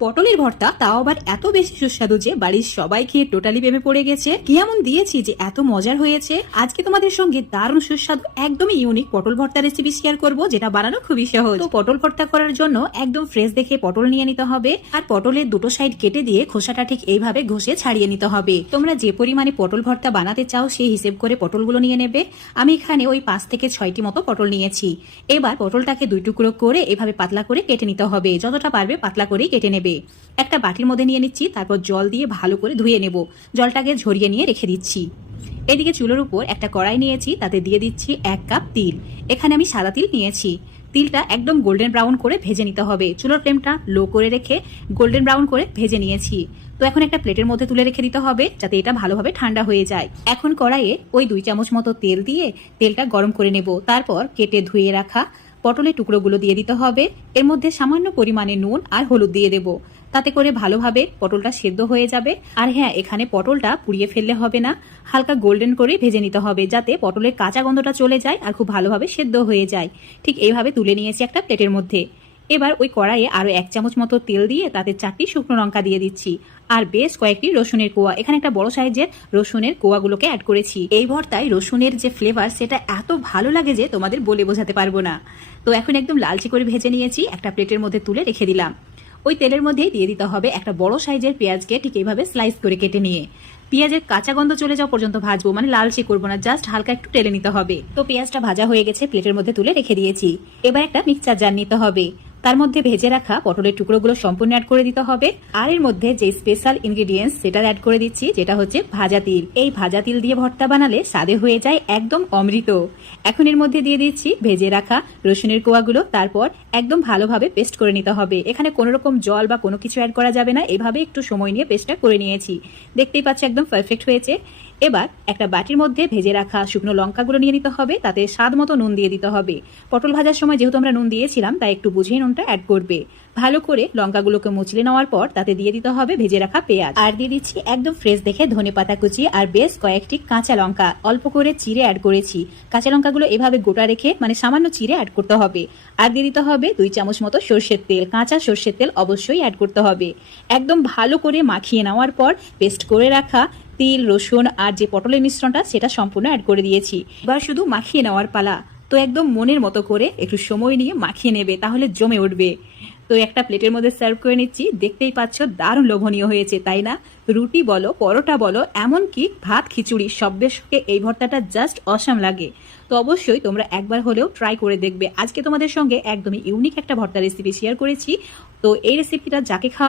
পটলের ভর্তা তাও আবার এত বেশি সুস্বাদু যে বাড়ির সবাই খেয়ে টোটালি প্রেমে পড়ে গেছে। কি এমন দিয়েছি যে এত মজার হয়েছে। আজকে তোমাদের সঙ্গে দারুণ সুস্বাদু একদমই ইউনিক পটল ভর্তা রেসিপি শেয়ার করব, যেটা বানানো খুবই সহজ। তো পটল ভর্তা করার জন্য একদম ফ্রেশ দেখে পটল নিয়ে নিতে হবে, আর পটলের দুটো সাইড কেটে দিয়ে খোসাটা ঠিক এইভাবে ঘষে ছাড়িয়ে নিতে হবে। তোমরা যে পরিমাণে পটল ভর্তা বানাতে চাও সেই হিসেব করে পটলগুলো নিয়ে নেবে। আমি এখানে ওই 5 থেকে 6টি মতো পটল নিয়েছি। এবার পটলটাকে 2 টুকরো করে এভাবে পাতলা করে কেটে নিতে হবে, যতটা পারবে পাতলা করেই কেটে নেবে। একটা বাটির মধ্যে নিয়ে নিচ্ছি, তারপর জল দিয়ে ভালো করে ধুয়ে নেব। জলটাকে ঝরিয়ে নিয়ে রেখে দিচ্ছি। এদিকে চুলোর উপর একটা কড়াই নিয়েছি, তাতে দিয়ে দিচ্ছি 1 কাপ তিল। এখানে আমি সাদা তিল নিয়েছি। তিলটা একদম গোল্ডেন ব্রাউন করে ভেজে নিতে হবে। চুলোর ফ্লেমটা লো করে রেখে গোল্ডেন ব্রাউন করে ভেজে নিয়েছি। তো এখন একটা প্লেটের মধ্যে তুলে রেখে দিতে হবে, যাতে এটা ভালোভাবে ঠান্ডা হয়ে যায়। এখন কড়াইয়ে ওই 2 চামচ মতো তেল দিয়ে তেলটা গরম করে নেব। তারপর কেটে ধুয়ে রাখা পটলের টুকরোগুলো দিয়ে দিতে হবে। এর মধ্যে সামান্য পরিমাণে নুন আর হলুদ দিয়ে দেব, তাতে করে ভালোভাবে পটলটা সেদ্ধ হয়ে যাবে। আর হ্যাঁ, এখানে পটলটা পুড়িয়ে ফেললে হবে না, হালকা গোল্ডেন করে ভেজে নিতে হবে, যাতে পটলের কাঁচা গন্ধটা চলে যায় আর খুব ভালোভাবে সেদ্ধ হয়ে যায়। ঠিক এইভাবে তুলে নিয়েছি একটা প্লেটের মধ্যে। এবার ওই কড়াইয়ে আরো 1 চামচ মতো তেল দিয়ে তাতে 4টি শুকনো লঙ্কা দিয়ে দিচ্ছি, আর বেশ কয়েকটি রসুনের কোয়া। এখানে একটা বড় সাইজের রসুনের কোয়াগুলোকে অ্যাড করেছি। এই ভর্তায় রসুনের যে ফ্লেভার সেটা এত ভালো লাগে যে তোমাদের বলে বোঝাতে পারবো না। তো এখন একদম লালচে করে ভেজে নিয়েছি, একটা প্লেটের মধ্যে তুলে রেখে দিলাম। ওই তেলের মধ্যেই দিয়ে দিতে হবে একটা বড় সাইজের পেঁয়াজকে ঠিক এইভাবে স্লাইস করে কেটে নিয়ে পেঁয়াজের কাঁচা গন্ধ চলে যাওয়া পর্যন্ত ভাজবো, মানে লালচে করবো না, জাস্ট হালকা একটু টেলে নিতে হবে। তো পেঁয়াজটা ভাজা হয়ে গেছে, প্লেটের মধ্যে তুলে রেখে দিয়েছি। এবার একটা মিক্সচার জার নিতে হবে, তার মধ্যে ভেজে রাখা পটলের টুকরোগুলো সম্পূর্ণ অ্যাড করে দিতে হবে। আর এর মধ্যে যে স্পেশাল ইনগ্রেডিয়েন্টস সেটা অ্যাড করে দিচ্ছি, যেটা হচ্ছে ভাজা তিল। এই ভাজা তিল দিয়ে ভর্তা বানালে স্বাদে হয়ে যায় একদম অমৃত। এখন এর মধ্যে দিয়ে দিচ্ছি ভেজে রাখা রসুনের কোয়াগুলো, তারপর একদম ভালোভাবে পেস্ট করে নিতে হবে। এখানে কোনো রকম জল বা কোনো কিছু অ্যাড করা যাবে না, এভাবে একটু সময় নিয়ে পেস্টটা করে নিয়েছি। দেখতেই পাচ্ছ একদম পারফেক্ট হয়েছে। এবার একটা বাটির মধ্যে ভেজে রাখা শুকনো লঙ্কাগুলো নিয়ে নিতে হবে, তাতে স্বাদ মতো নুন দিয়ে দিতে হবে। পটল ভাজার সময় যেহেতু আমরা নুন দিয়েছিলাম, তাই একটু বুঝেই নুনটা অ্যাড করবে। ভালো করে লঙ্কাগুলোকে মুচড়ে নেওয়ার পর তাতে দিয়ে দিতে হবে ভেজে রাখা পেঁয়াজ, আর দিয়ে দিচ্ছি একদম ফ্রেশ দেখে ধনেপাতা কুচি আর বেশ কয়েকটি কাঁচা লঙ্কা অল্প করে চিড়ে অ্যাড করেছি। কাঁচা লঙ্কাগুলো এভাবে গোটা রেখে মানে সামান্য চিড়ে অ্যাড করতে হবে। আর দিয়ে দিতে হবে 2 চামচ মতো সর্ষের তেল, কাঁচা সর্ষের তেল অবশ্যই অ্যাড করতে হবে। একদম ভালো করে মাখিয়ে নেওয়ার পর পেস্ট করে রাখা তিল, রসুন আর যে পটলের মিশ্রণটা সেটা সম্পূর্ণ অ্যাড করে দিয়েছি। এবার শুধু মাখিয়ে নেওয়ার পালা। তো একদম মনের মতো করে একটু সময় নিয়ে মাখিয়ে নেবে, তাহলে জমে উঠবে। তো একটা প্লেটের মধ্যে সার্ভ করে নিচ্ছি। দেখতেই পাচ্ছ দারুণ লোভনীয় হয়েছে, তাই না? রুটি বলো, পরোটা বলো, এমনকি ভাত খিচুড়ি সবের সঙ্গে এই ভর্তাটা জাস্ট অসাম লাগে। তো অবশ্যই তোমরা একবার হলেও ট্রাই করে দেখবে। আজকে তোমাদের সঙ্গে একদমই ইউনিক একটা ভর্তা রেসিপি শেয়ার করেছি। তো এই রেসিপিটা যাকে খাওয়া